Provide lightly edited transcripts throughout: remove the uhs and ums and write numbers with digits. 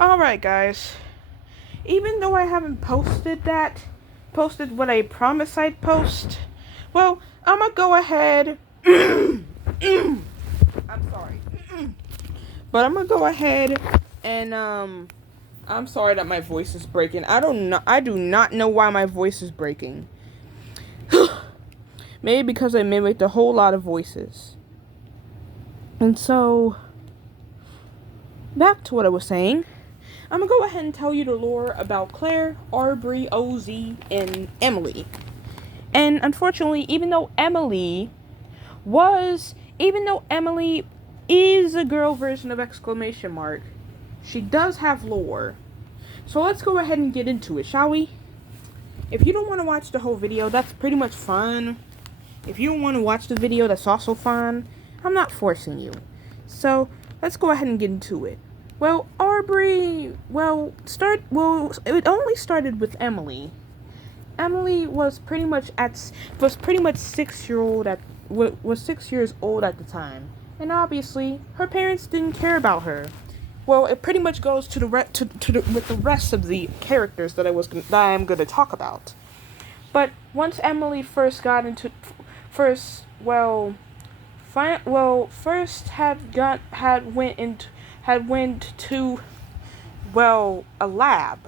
Alright, guys. Even though I haven't posted what I promised I'd post, well, I'm gonna go ahead. I'm sorry. But I'm gonna go ahead and, I'm sorry that my voice is breaking. I do not know why my voice is breaking. Maybe because I mimicked a whole lot of voices. And so, back to what I was saying. I'm gonna go ahead and tell you the lore about Claire, Aubrey, Ozzy, and Emily. And unfortunately, even though Emily is a girl version of exclamation mark, she does have lore. So let's go ahead and get into it, shall we? If you don't want to watch the whole video, that's pretty much fun. If you don't want to watch the video, that's also fun. I'm not forcing you. So let's go ahead and get into it. Well, Aubrey, it only started with Emily. Emily was pretty much 6 year old was 6 years old at the time, and obviously her parents didn't care about her. Well, it pretty much goes with the rest of the characters that I'm going to talk about. But once Emily first got into first well, first had went to a lab.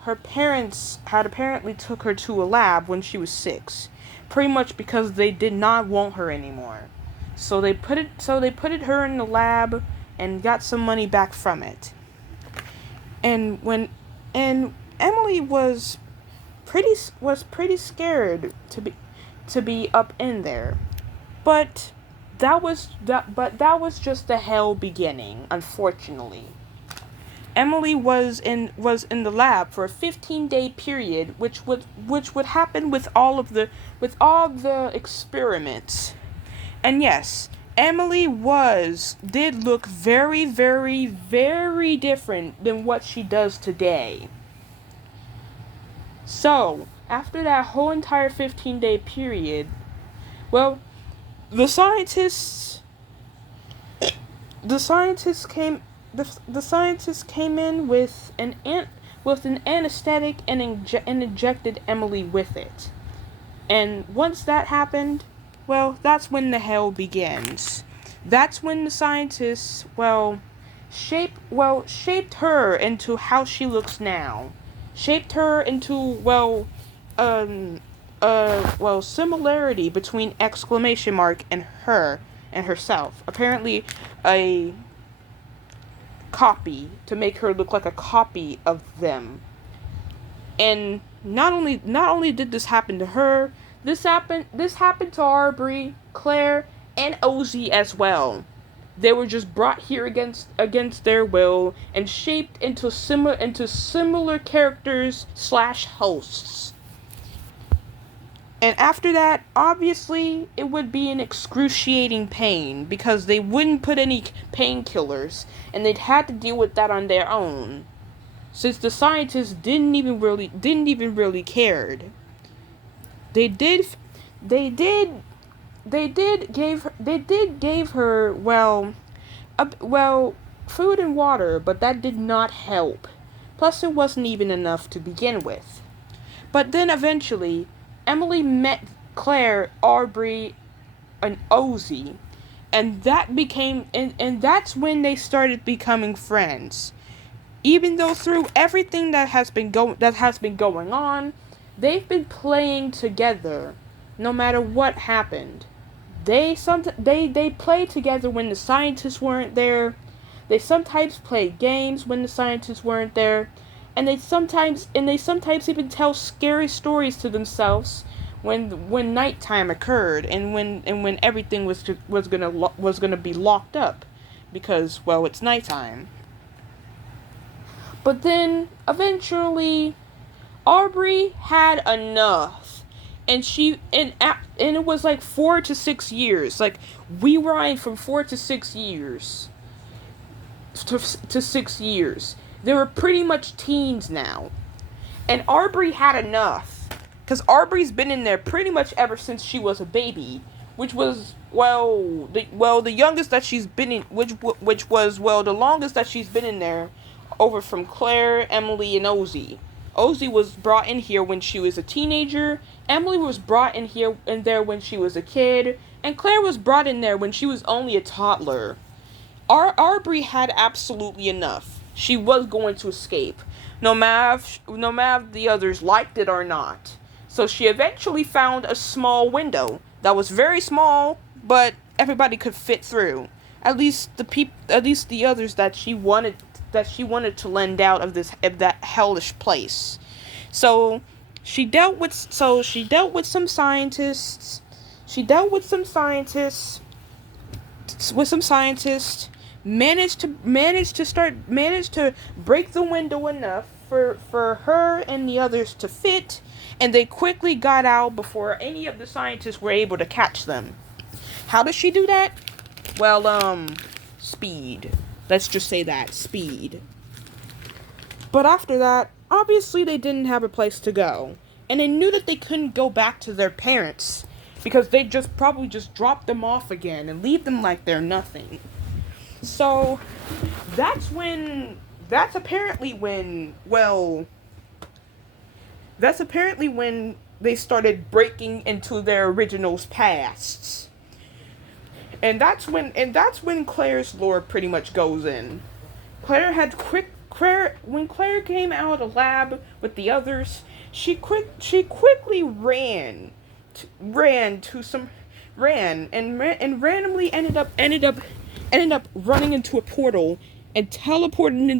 Her parents had apparently took her to a lab when she was 6, pretty much because they did not want her anymore. So they put her in the lab and got some money back from it. And Emily was pretty scared to be up in there. But that was just the hell beginning, unfortunately. Emily was in the lab for a 15-day period, which would happen with all the experiments. And yes, Emily did look very, very, very different than what she does today. So, after that whole entire 15-day period, well, the scientists came in with an anesthetic and injected Emily with it. And once that happened, well, that's when the hell begins. That's when the scientists, shaped her into how she looks now. Shaped her into, similarity between exclamation mark and her and herself. Apparently, a copy to make her look like a copy of them. And not only did this happen to her, this happened to Aubrey, Claire, and Ozzy as well. They were just brought here against their will and shaped into similar characters / hosts. And after that, obviously, it would be an excruciating pain because they wouldn't put any painkillers, and they'd had to deal with that on their own, since the scientists didn't even really cared. They did gave her food and water, but that did not help. Plus, it wasn't even enough to begin with. But then eventually, Emily met Claire, Aubrey, and Ozzy, and that's when they started becoming friends. Even though through everything that has been going on, they've been playing together, no matter what happened. They played together when the scientists weren't there. They sometimes played games when the scientists weren't there. And they sometimes even tell scary stories to themselves when nighttime occurred and when everything was gonna be locked up because it's nighttime. But then eventually Aubrey had enough, and it was like 4 to 6 years. Like, we rewind from 4 to 6 years to 6 years. They were pretty much teens now. And Aubrey had enough. Because Aubrey's been in there pretty much ever since she was a baby. Which was, the youngest that she's been in, the longest that she's been in there. over from Claire, Emily, and Ozzy. Ozzy was brought in here when she was a teenager. Emily was brought in there when she was a kid, and Claire was brought in there when she was only a toddler. Aubrey had absolutely enough. She was going to escape, no matter if the others liked it or not. So she eventually found a small window that was very small, but everybody could fit through. At least the others that she wanted to lend out of that hellish place. So she dealt with some scientists. She dealt with some scientists, managed to break the window enough for her and the others to fit, and they quickly got out before any of the scientists were able to catch them. How does she do that? Well, speed. Let's just say that, speed. But after that, obviously they didn't have a place to go, and they knew that they couldn't go back to their parents because they'd just probably just drop them off again and leave them like they're nothing. So that's apparently when they started breaking into their original's pasts. And that's when Claire's lore pretty much goes in. When Claire came out of the lab with the others, she quickly and randomly ended up running into a portal and teleporting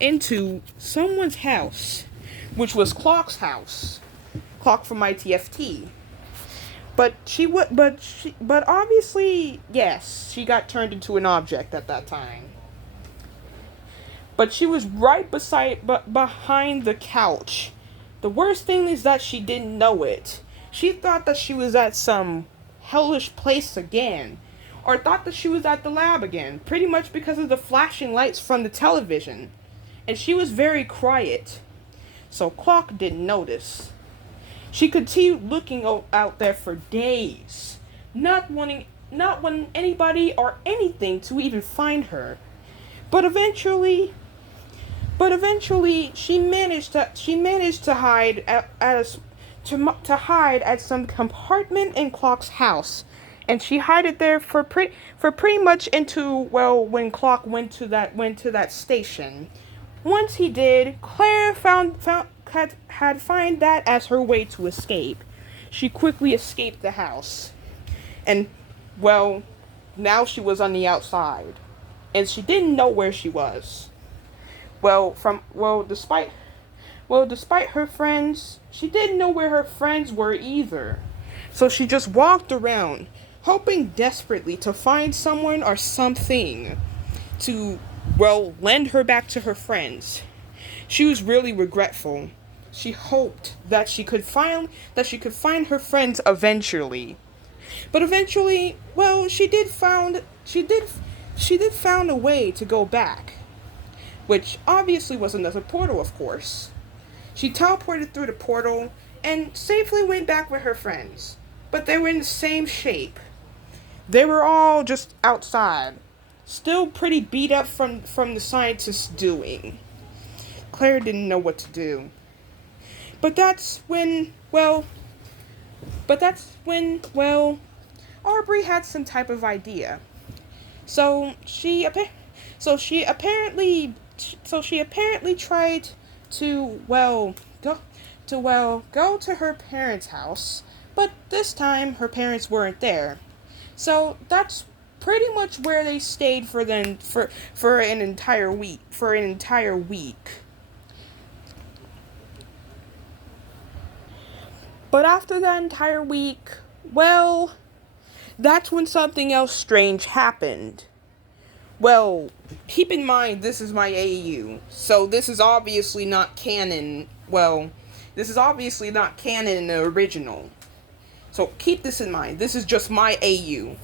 into someone's house, which was Clock's house. Clock from ITFT. But obviously, yes, she got turned into an object at that time. But she was behind the couch. The worst thing is that she didn't know it. She thought that she was at some hellish place again, or thought that she was at the lab again, pretty much because of the flashing lights from the television. And she was very quiet, so Clock didn't notice. She continued looking out there for days, not wanting anybody or anything to even find her. But eventually she managed to hide at some compartment in Clock's house, and she hid it there for pretty much into when Clock went to that station. Once he did, Claire had find that as her way to escape. She quickly escaped the house, and now she was on the outside, and she didn't know where she was. Despite her friends, she didn't know where her friends were either. So she just walked around, hoping desperately to find someone or something to, lend her back to her friends. She was really regretful. She hoped that she could find her friends eventually. But eventually, she did found a way to go back, which obviously was another portal, of course. She teleported through the portal and safely went back with her friends, but they were in the same shape. They were all just outside, still pretty beat up from the scientists' doing. Claire didn't know what to do. But that's when, Aubrey had some type of idea. So she apparently tried to go to her parents' house, but this time her parents weren't there. So that's pretty much where they stayed for an entire week. But after that entire week, that's when something else strange happened. Keep in mind, this is my AU, so this is obviously not canon. This is obviously not canon in the original. So keep this in mind. This is just my AU.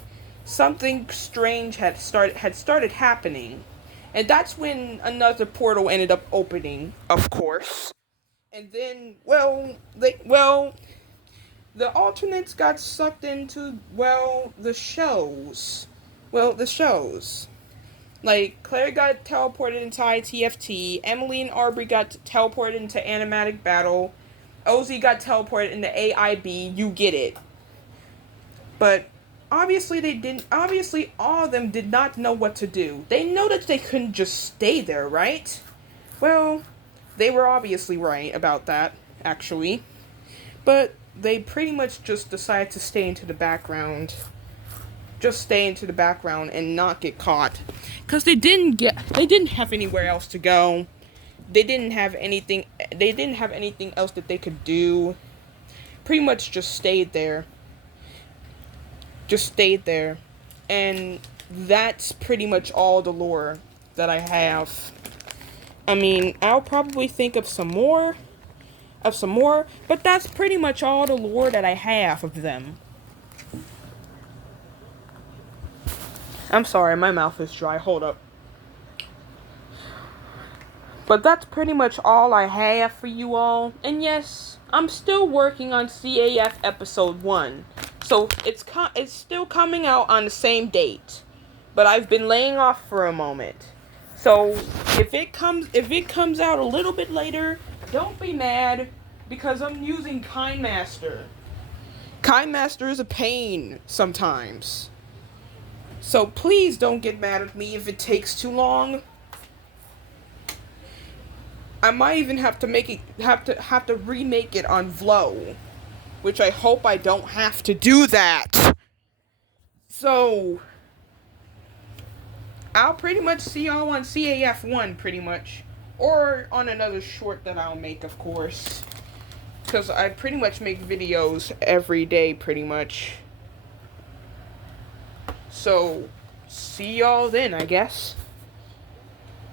Something strange had started happening, and that's when another portal ended up opening, of course. And then, the alternates got sucked into, the shows. The shows. Like, Claire got teleported into ITFT, Emily and Aubrey got teleported into Animatic Battle, Ozzy got teleported into AIB, you get it. But obviously they didn't, obviously all of them did not know what to do. They know that they couldn't just stay there, right? Well, they were obviously right about that, actually. But they pretty much just decided to stay into the background. Just stay into the background and not get caught. Because they didn't have anywhere else to go. They didn't have anything else that they could do. Pretty much just stayed there. And that's pretty much all the lore that I have. I mean, I'll probably think of some more, but that's pretty much all the lore that I have of them. I'm sorry, my mouth is dry. Hold up. But that's pretty much all I have for you all. And yes, I'm still working on CAF episode 1. So it's still coming out on the same date. But I've been laying off for a moment. So if it comes out a little bit later, don't be mad because I'm using KindMaster. KindMaster is a pain sometimes. So please don't get mad at me if it takes too long. I might even have to remake it on Vlo, which I hope I don't have to do that. So I'll pretty much see y'all on CAF 1 pretty much, or on another short that I'll make, of course, because I pretty much make videos every day pretty much. So see y'all then, I guess.